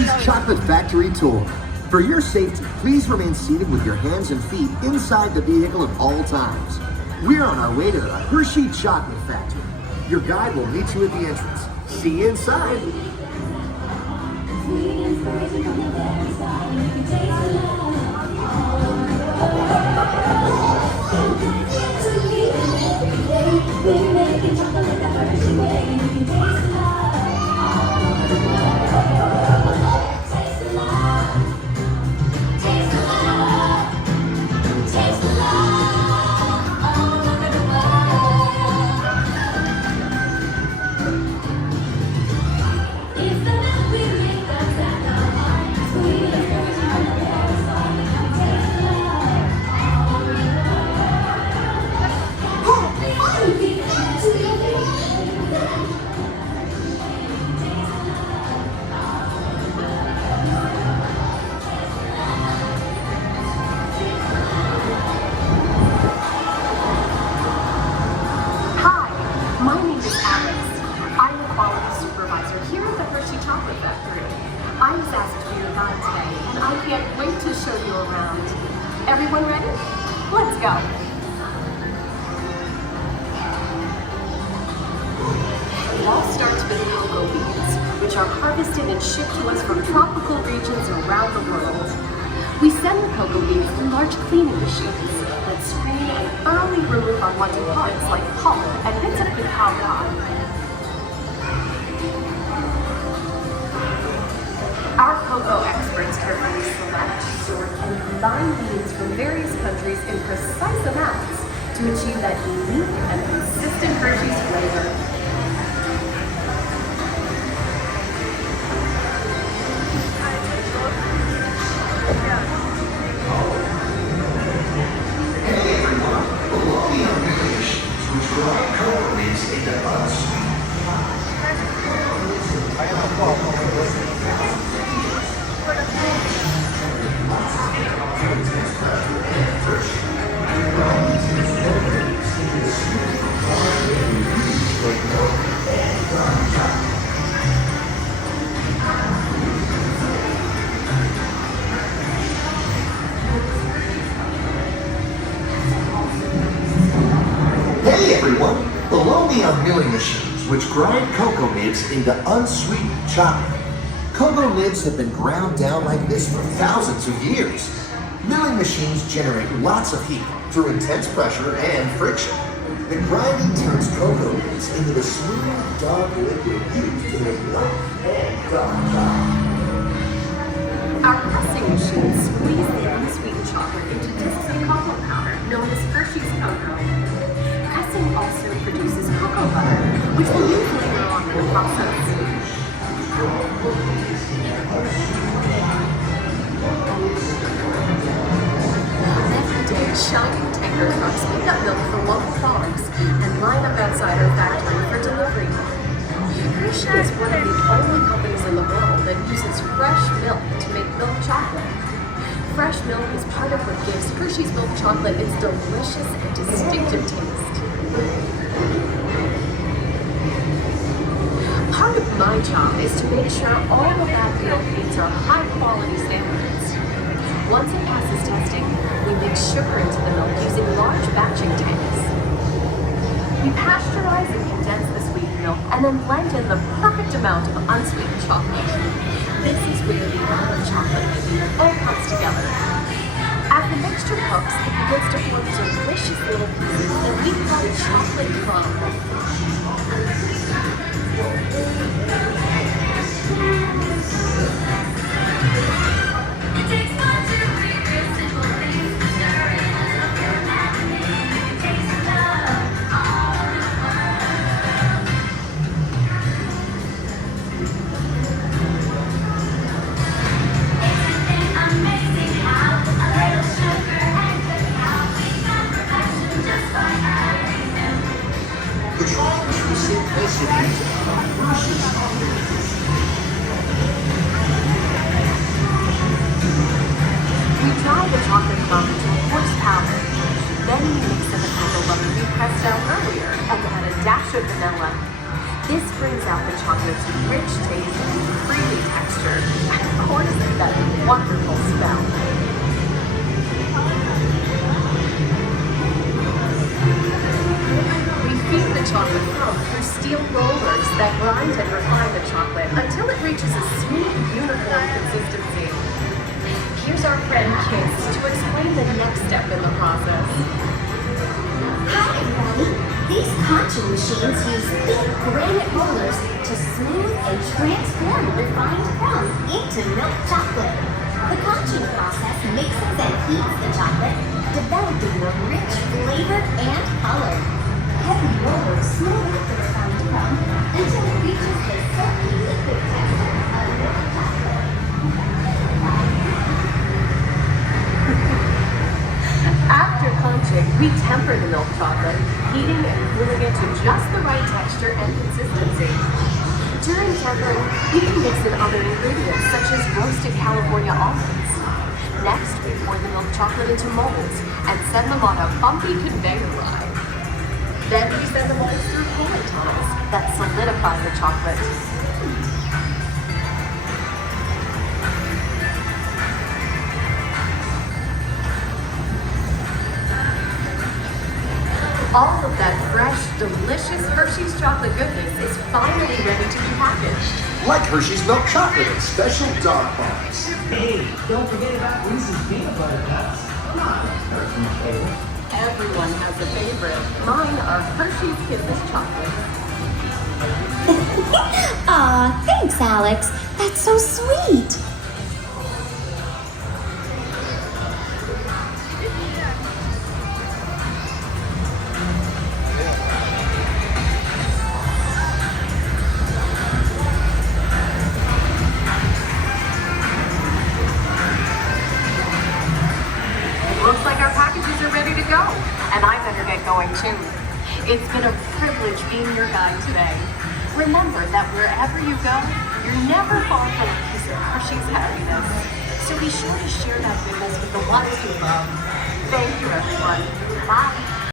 Hershey's Chocolate Factory Tour. For your safety, please remain seated with your hands and feet inside the vehicle at all times. We're on our way to the Hershey Chocolate Factory. Your guide will meet you at the entrance. See you inside. I was asked to be your guide today, and I can't wait to show you around. Everyone ready? Let's go. It all starts with cocoa beans, which are harvested and shipped to us from tropical regions around the world. We send the cocoa beans through large cleaning machines that screen and thoroughly remove unwanted parts like pulp and bits of cacao cob. Our cocoa experts carefully select, sort, and combine beans from various countries in precise amounts to achieve that unique and consistent Hershey's flavor. Hey everyone, below the applications which provide cocoa beans into unsweetened. Hey everyone, below me are milling machines which grind cocoa nibs into unsweetened chocolate. Cocoa nibs have been ground down like this for thousands of years. Milling machines generate lots of heat through intense pressure and friction. The grinding turns cocoa nibs into the smooth, dark liquid used to make milk and dark chocolate. Our pressing machines squeeze the unsweetened chocolate into discs of cocoa powder known as Hershey's cocoa. Pressing also produces cocoa butter, which we'll use later on in the process. Every day, shining tanker trucks pick up milk from local farms and line up outside our factory for delivery. Hershey is one of the only companies in the world that uses fresh milk to make milk chocolate. Fresh milk is part of what gives Hershey's milk chocolate its delicious and distinctive taste. Part of my job is to make sure all of that milk meets our high-quality standards. Once it passes testing, we mix sugar into the milk using large batching tanks. We pasteurize and condense the sweetened milk and then blend in the perfect amount of unsweetened chocolate. This is where the almond chocolate idea all comes together. As the mixture cooks, it begins to form delicious little pieces that we call chocolate crumbs. The trials for simplicity of Hershey's chocolate. We dry the chocolate crumb to a coarse powder. Then we mix in the cocoa butter we pressed down earlier and add a dash of vanilla. This brings out the chocolate's rich taste and creamy texture. that wonderful smell. We feed the chocolate foam through steel rollers that grind and refine the chocolate until it reaches a smooth, uniform consistency. Here's our friend Kiss to explain the next step in the process. Hi, everybody. These conching machines use big granite rollers to smooth and transform refined crumbs into milk chocolate. The conching process mixes and heats the chocolate, developing a rich flavor and color. Heavy rollers smooth out the refined crumb until it reaches the silky liquid texture of milk chocolate. After conching, we temper the milk chocolate, heating and cooling it to just the right texture and consistency. During tempering, we can mix in other ingredients such as roasted California almonds. Next, we pour the milk chocolate into molds and send them on a bumpy conveyor line. Then we send the molds through cooling tunnels that solidify the chocolate. All of that fresh, delicious Hershey's chocolate goodness is finally ready to be packaged. Like Hershey's milk chocolate in special dog bars. Hey, don't forget about Reese's peanut butter cups. Come on, that's my favorite. Everyone has a favorite. Mine are Hershey's Kisses chocolate. Aw, thanks, Alex. That's so sweet. Looks like our packages are ready to go, and I better get going too. It's been a privilege being your guide today. Remember that wherever you go, you're never far from a piece of Hershey's happiness. So be sure to share that goodness with the ones you love. Thank you, everyone. Bye.